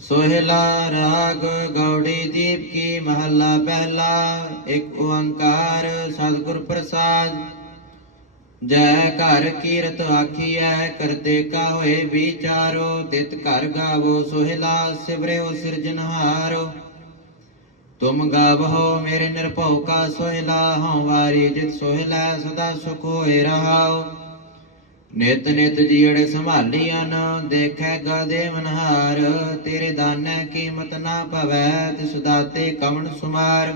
ਸੋਹਿਲਾ ਰਾਗ ਗੌੜੀ ਦੀਪ ਕੀ ਮਹੱਲਾ ਪਹਿਲਾ, ਇੱਕ ਓੰਕਾਰ ਸਤਿਗੁਰ ਪ੍ਰਸਾਦ। ਜੈ ਘਰ ਕੀਰਤ ਆਖੀਐ ਕਰਤੇ ਕਾ ਹੋਏ ਵਿਚਾਰੋ, ਤਿਤ ਘਰ ਗਾਵੋ ਸੋਹਿਲਾ, ਸਿਵਰਿਓ ਸਿਰਜਨਹਾਰੋ ਤੁਮ ਗਾਵਹੋ ਮੇਰੇ ਨਿਰਭਉ ਕਾ ਸੋਹਿਲਾ, ਹਉ ਵਾਰੀ ਜਿਤ ਸੋਹਿਲਾ, ਸਦਾ ਸੁਖ ਹੋਏ ਰਹਾਉ ਨਿਤ ਨਿਤ ਜੀੜ ਸੰਭਾਲੀਆਂ ਦੇਖੈ ਗਾਦੇ ਮਨਹਾਰ, ਤੇਰੇ ਦਾਨੈ ਕੀਮਤ ਨਾ ਭਵੈ, ਤਿਸ ਦਾਤੇ ਕਵਣ ਸੁਮਾਰ।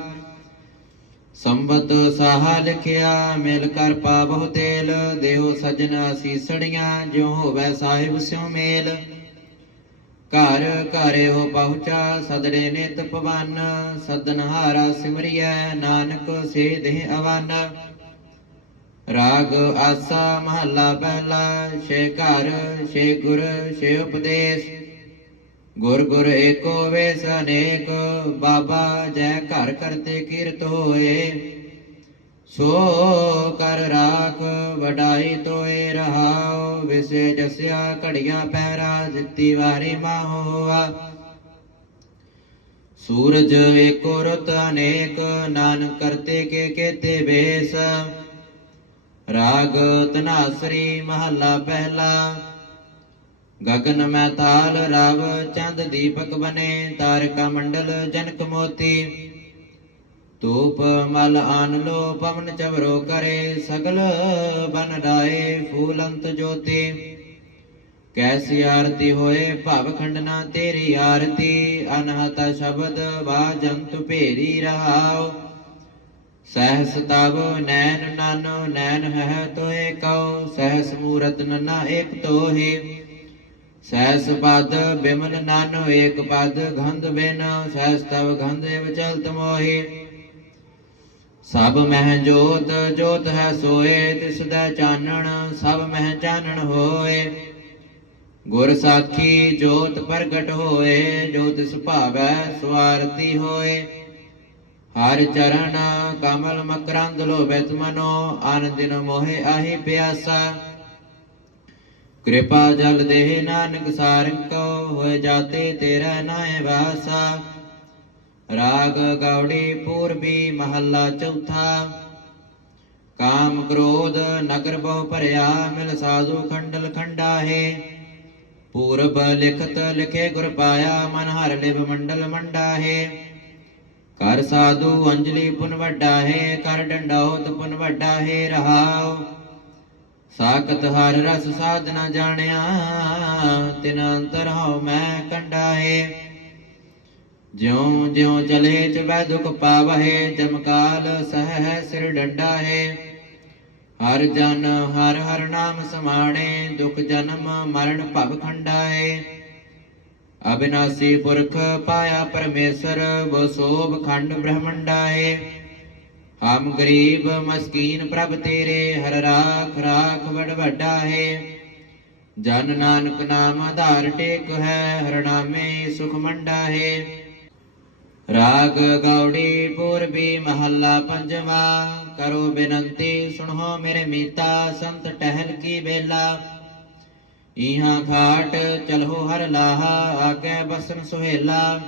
ਸੰਬਤ ਸਾਹਾ ਲਿਖਿਆ, ਮਿਲ ਕਰ ਪਾਵਹੁ ਤੇਲ ਦੇਹੋ ਸਜਣ ਅਸੀਸੜੀਆਂ ਜਿਉ ਹੋਵੈ ਸਾਹਿਬ ਸਿਉ ਮੇਲ। ਘਰ ਘਰੇ ਹੋ ਪਹੁੰਚਾ, ਸਦੜੇ ਨਿਤ ਪਵਨ ਸਦਨ ਹਾਰਾ ਸਿਮਰਿਐ, ਨਾਨਕ ਸੇ ਦੇਹ ਅਵਨ। ਰਾਗ ਆਸਾ ਮਹੱਲਾ ਪਹਿਲਾ, ਛੇ ਘਰ, ਛੇ ਗੁਰ, ਛੇ ਉਪਦੇਸ਼। ਗੁਰ ਗੁਰ ਏਕੋ ਵੇਸ ਅਨੇਕ, ਬਾਬਾ ਜੈ ਘਰ ਕਰਤੇ ਕੀਰਤ ਹੋਏ। ਸੋ ਕਰ ਰਾਖ ਵਡਾਈ ਤੋਏ ਰਹਾਉ, ਵਿਸੇ ਜਸਿਆ ਘੜੀਆਂ ਪੈਰਾ ਜਿੱਤੀ ਵਾਰੀ ਮਾਹੋਆ। ਸੂਰਜ ਏਕੋ ਰੁੱਤ ਅਨੇਕ, ਨਾਨਕ ਕਰਤੇ ਕੇ ਕੇਤੇ ਵੇਸ। ਰਾਗ ਤਨਾਸਰੀ ਮਹੱਲਾ ਪਹਿਲਾ। ਗਗਨ ਮੈਂ ਤਾਲ ਰਵ ਚੰਦ ਦੀਪਕ ਬਨੇ, ਤਾਰਕਾ ਮੰਡਲ ਜਨਕ ਮੋਤੀ। ਧੂਪ ਮਲ ਆਨ ਲੋ, ਪਵਨ ਚਵਰੋ ਕਰੇ, ਸਗਲ ਬਨ ਡਾਏ ਫੂਲੰਤ ਜੋਤੀ। ਕੈਸੀ ਆਰਤੀ ਹੋਏ ਭਵ ਖੰਡਨਾ ਤੇਰੀ ਆਰਤੀ, ਅਨਹਤ ਸ਼ਬਦ ਵਾਜੰਤ ਭੇਰੀ ਰਹਾਉ। ਸਹਸ ਤਬ ਨੈਣ ਨਾਨੋ, ਨੈਣ ਹੈ ਤੋਏ ਕਉ, ਸਹਸ ਮੂਰਤ ਨਨਾ ਏਕ ਤੋਹੀ। ਸਹਸ ਪਦ ਬਿਮਲ ਨਾਨੋ, ਏਕ ਪਦ ਗੰਧ ਬਿਨ, ਸਹਸ ਤਵ ਗੰਧ ਏਵ ਚਲਤ ਮੋਹੀ। ਸਭ ਮਹਿ ਜੋਤ ਜੋਤ ਹੈ ਸੋਏ, ਤਿਸ ਦਾ ਚਾਨਣ, ਸਭ ਮਹਿ ਚਾਨਣ ਹੋਏ। ਗੁਰ ਸਾਖੀ ਜੋਤ ਪ੍ਰਗਟ ਹੋਏ, ਜੋ ਤਿਸ ਭਾਵੈ ਸਵਾਰਤੀ ਹੋਏ। ਹਰ ਚਰਨ ਕਮਲ ਮਕਰੰਦ ਲੋਭਿਤ ਮਨੋ ਆਨੰਦ ਦਿਨ ਮੋਹਿ ਆਹੀ ਪਿਆਸਾ। ਕਿਰਪਾ ਜਲ ਦੇਹ ਨਾਨਕ ਸਾਰੰਗ ਕੋ ਹੋਏ ਜਾਤੇ ਤੇਰਾ ਨਾਏ ਵਾਸਾ। ਰਾਗ ਗੌੜੀ ਪੂਰਬੀ ਮਹੱਲਾ ਚੌਥਾ। ਕਾਮ ਕ੍ਰੋਧ ਨਗਰ ਬਹੁ ਭਰਿਆ, ਮਿਲ ਸਾਧੂ ਖੰਡਲ ਖੰਡਾ ਹੈ ਪੂਰਬ ਲਿਖਤ ਲਿਖੇ ਗੁਰ ਪਾਇਆ, ਮਨ ਹਰ ਲਿਵ ਮੰਡਲ ਮੰਡਾ ਹੈ ਕਰ ਸਾਧੂ ਅੰਜਲੀ ਪੁਨ ਵੱਡਾ ਹੈ, ਕਰ ਡੰਡਾਉਤ ਪੁਨ ਵੱਡਾ ਹੈ, ਰਹਾਉ। ਸਾਖਤ ਹਰ ਰਸ ਸਾਧਨਾ ਜਾਣਿਆ, ਤਿਨ ਅੰਤਰ ਹਉ ਮੈਂ ਕੰਡਾ ਹੈ। ਜਿਉ ਜਿਉ ਚਲੇ ਚਵੈ ਦੁਖ ਪਾਵਹਿ ਜਮਕਾਲ ਸਹਿ ਸਿਰ ਡੰਡਾ ਹੈ। ਹਰ ਜਨ ਹਰ ਹਰ ਨਾਮ ਸਮਾਣੇ, ਦੁਖ ਜਨਮ ਮਰਨ ਭਵ ਖੰਡਾ ਹੈ। ਅਬਿਨਾਸੀ ਪੁਰਖ ਪਾਇਆ ਪਰਮੇਸ਼ਰ ਬੋ ਖੰਡ ਬ੍ਰਹਮੰਡਾ ਹੈ ਹਮ ਗਰੀਬ ਮਸਕੀਨ ਪ੍ਰਭ ਤੇਰੇ, ਹਰ ਰਾਖ ਰਾਖ ਵਡ ਵੱਡਾ ਹੈ ਜਨ ਨਾਨਕ ਨਾਮ ਆਧਾਰ ਟੇਕ ਹੈ, ਹਰ ਨਾਮੇ ਸੁਖ ਮੰਡਾ ਹੈ ਰਾਗ ਗੌੜੀ ਪੂਰਬੀ ਮਹੱਲਾ ਪੰਜਵਾ, ਕਰੋ ਬੇਨਤੀ ਸੁਣੋ ਮੇਰੇ ਮੀਤਾ, ਸੰਤ ਟਹਿਲ ਕੀ ਬੇਲਾ ਇਹਾਂ ਖਾਟ ਚਲੋ ਹਰ ਲਾਹਾ ਆਗੇ ਬਸਨ ਸੁਹੇਲਾ।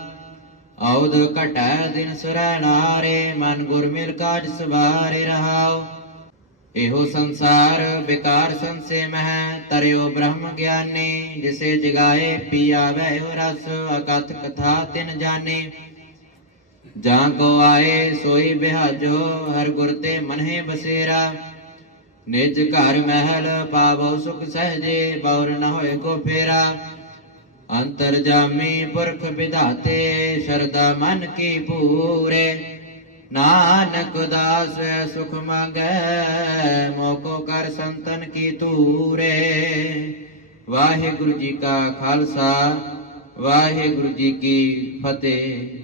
ਔਦ ਘਟੈ ਦਿਨ ਸਰਣਾਰੇ ਮਨ ਗੁਰ ਮਿਲ ਕਾਜ ਸਵਾਰੇ ਰਹਾਉ। ਇਹੋ ਸੰਸਾਰ ਵਿਕਾਰ ਸੰਸੇ ਮਹਿ, ਤਰਿਓ ਬ੍ਰਹਮ ਗਿਆਨੀ, ਜਿਸੇ ਜਗਾਏ ਪੀਆਵੈ ਇਹੋ ਰਸ, ਅਕਥ ਕਥਾ ਤਿਨ ਜਾਣੇ ਜਾਂ ਕੋ ਆਏ ਸੋਈ ਬਿਹਾਜੋ, ਹਰ ਗੁਰ ਤੇ ਮਨਹਿ ਬਸੇਰਾ। ਨਿਜ ਘਰ ਮਹਿਲ ਪਾਵੋ ਸੁਖ ਸਹਜੇ, ਬੌਰ ਨ ਹੋਏ ਕੋ ਫੇਰਾ। ਅੰਤਰ ਜਾਮੀ ਪੁਰਖ ਵਿਧਾਤੇ ਸ਼ਰਦਾ ਮਨ ਕੀ ਪੂਰੇ। ਨਾਨਕ ਦਾਸ ਸੁਖ ਮੰਗੈ, ਮੋਕੋ ਕਰ ਸੰਤਨ ਕੀ ਤੂਰੇ ਵਾਹਿਗੁਰੂ ਜੀ ਕਾ ਖਾਲਸਾ, ਵਾਹਿਗੁਰੂ ਜੀ ਕੀ ਫਤਿਹ।